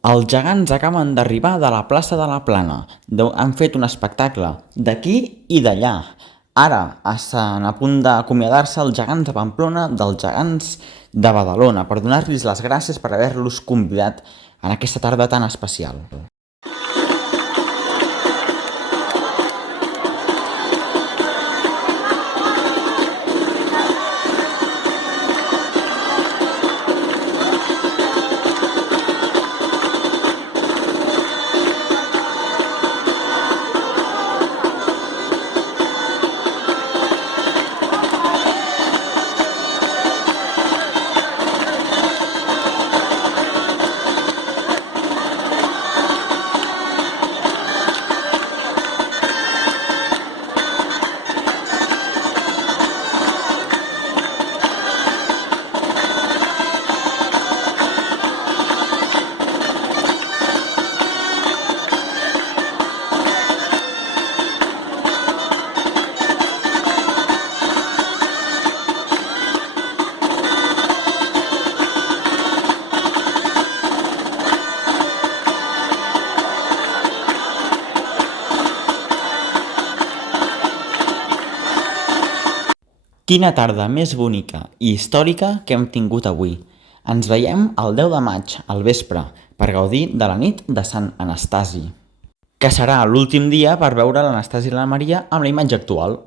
Els gegants acaben d'arribar de la plaça de la Plana. Han fet un espectacle d'aquí i d'allà. Ara estan a punt d'acomiadar-se els gegants de Pamplona dels gegants de Badalona per donar-los les gràcies per haver-los convidat en aquesta tarda tan especial. Quina tarda més bonica i històrica que hem tingut avui. Ens veiem el 10 de maig, al vespre, per gaudir de la nit de Sant Anastasi, que serà l'últim dia per veure l'Anastasi i la Maria amb la imatge actual.